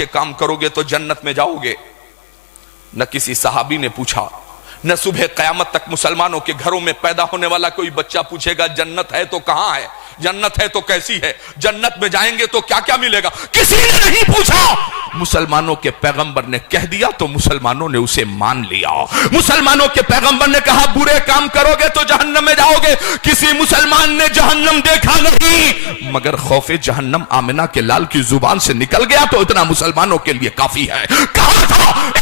अच्छे काम करोगे तो जन्नत में जाओगे। न किसी सहाबी ने पूछा, न सुबह कयामत तक मुसलमानों के घरों में पैदा होने वाला कोई बच्चा पूछेगा जन्नत है तो कहां है, जन्नत है तो कैसी है, जन्नत में जाएंगे तो क्या क्या मिलेगा, किसी ने नहीं पूछा। मुसलमानों के पैगंबर ने कह दिया तो मुसलमानों ने उसे मान लिया। मुसलमानों के पैगंबर ने कहा बुरे काम करोगे तो जहन्नम में जाओगे। किसी मुसलमान ने जहन्नम देखा नहीं, मगर खौफे जहन्नम आमिना के लाल की जुबान से निकल गया तो इतना मुसलमानों के लिए काफी है। कहा था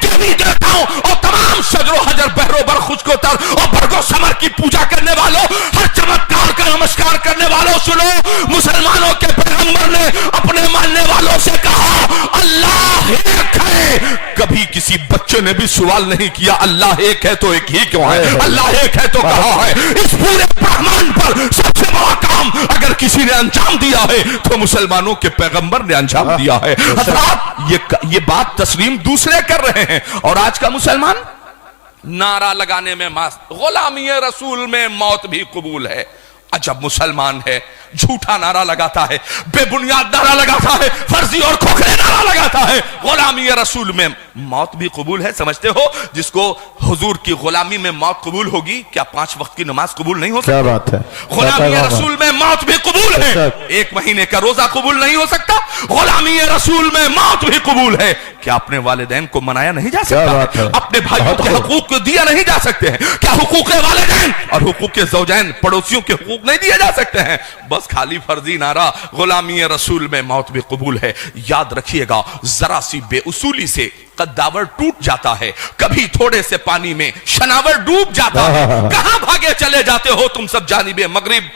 देवी देवताओं और तमाम सजरो हजर बहरो बर खुशकोतर और बरगो समर की पूजा करने वालों, हर चमत्कार का नमस्कार करने वालों, सुनो, मुसलमानों के पैगंबर ने अपने मानने वालों से कहा अल्लाह एक है। कभी किसी बच्चे ने भी सवाल नहीं किया अल्लाह एक है तो एक ही क्यों है, अल्लाह एक है तो कहां है। इस पूरे ब्रह्मांड पर सबसे बड़ा काम अगर किसी ने अंजाम दिया है तो मुसलमानों के पैगंबर ने अंजाम दिया है। हज़रात ये बात तस्लीम दूसरे कर रहे हैं और आज का मुसलमान नारा लगाने में मस्त, गुलामी रसूल में मौत भी कबूल है। अजब मुसलमान है, झूठा नारा लगाता है, बेबुनियाद नारा लगाता है, फर्जी और खोखले नारा लगाता है। गुलामी रसूल में मौत भी कबूल है। समझते हो जिसको हुजूर की गुलामी में मौत कबूल होगी, क्या 5 वक्त की नमाज कबूल नहीं हो सकती? क्या बात है। गुलामी रसूल में मौत भी कबूल है। 1 महीने का रोजा कबूल नहीं हो सकता, गुलामी रसूल में मौत भी कबूल है। क्या अपने वालिदैन को मनाया नहीं जा सकता? अपने भाइयों के हुकूक को दिया नहीं जा सकते हैं? क्या हुकूक वालिदैन और हुकूक ज़ौजैन पड़ोसियों के हुकूक नहीं दिए जा सकते हैं? बस खाली फर्जी नारा गुलामी रसूल में मौत भी कबूल है। याद रखिएगा, जरा सी बेउसूली से कद्दावर टूट जाता है, कभी थोड़े से पानी में शनावर डूब जाता है। कहां भागे चले जाते हो तुम सब जानिबे मगरिब,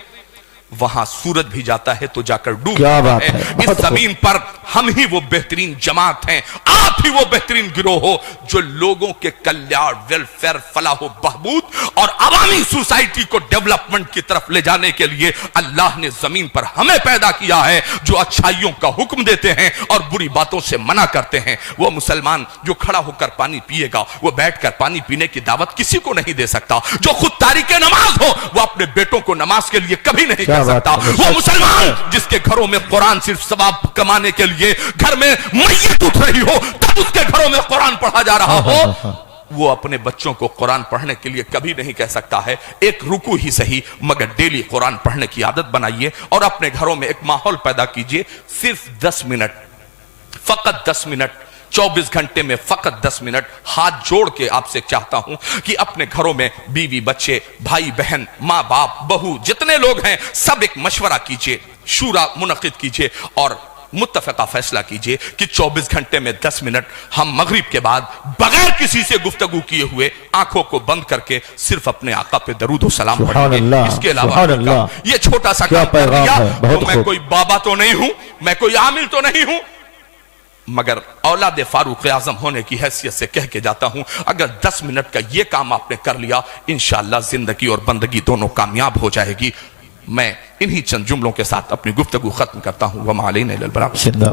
वहां सूरज भी जाता है तो जाकर डूब जाता है। इस जमीन पर हम ही वो बेहतरीन जमात हैं, आप ही वो बेहतरीन गिरोह हो जो लोगों के कल्याण, वेलफेयर, फलाह बहबूद और अवामी सोसाइटी को डेवलपमेंट की तरफ ले जाने के लिए अल्लाह ने जमीन पर हमें पैदा किया है, जो अच्छाइयों का हुक्म देते हैं और बुरी बातों से मना करते हैं। वो मुसलमान जो खड़ा होकर पानी पिएगा, वो बैठकर पानी पीने की दावत किसी को नहीं दे सकता। जो खुद तारीके नमाज हो, वो अपने बेटों को नमाज के लिए कभी नहीं कर सकता। वो मुसलमान जिसके घरों में कुरान सिर्फ सवाब कमाने के लिए घर में मैयत उठ रही हो तब उसके घरों में कुरान पढ़ा जा रहा हो, वो अपने बच्चों को कुरान पढ़ने के लिए कभी नहीं कह सकता है एक रुकू ही सही, मगर डेली कुरान पढ़ने की आदत बनाइए और अपने घरों में एक माहौल पैदा कीजिए। सिर्फ 10 मिनट, फकत 10 मिनट, 24 घंटे में फकत 10 मिनट हाथ जोड़ के आपसे चाहता हूं कि अपने घरों में बीवी, बच्चे, भाई बहन, माँ बाप, बहू, जितने लोग हैं सब एक मशवरा कीजिए, शूरा मुनक़िद कीजिए और मुत्तफ़क़ा फैसला कीजिए कि 24 घंटे में 10 मिनट हम मगरिब के बाद बगैर किसी से गुफ्तगू किए हुए आंखों को बंद करके सिर्फ अपने आका पे दरूद और सलाम पढ़ेंगे। इसके अलावा ये छोटा सा काम कर लिया तो मैं कोई बाबा तो नहीं हूं, मैं कोई आमिल तो नहीं हूं, मगर औलाद फारूक आजम होने की हैसियत से कह के जाता हूं, अगर 10 मिनट का ये काम आपने कर लिया, इंशाअल्लाह जिंदगी और बंदगी दोनों कामयाब हो जाएगी। मैं इन्हीं चंद जुमलों के साथ अपनी गुफ्तगू खत्म करता हूं। वमा अलैना इल्लल बलाग।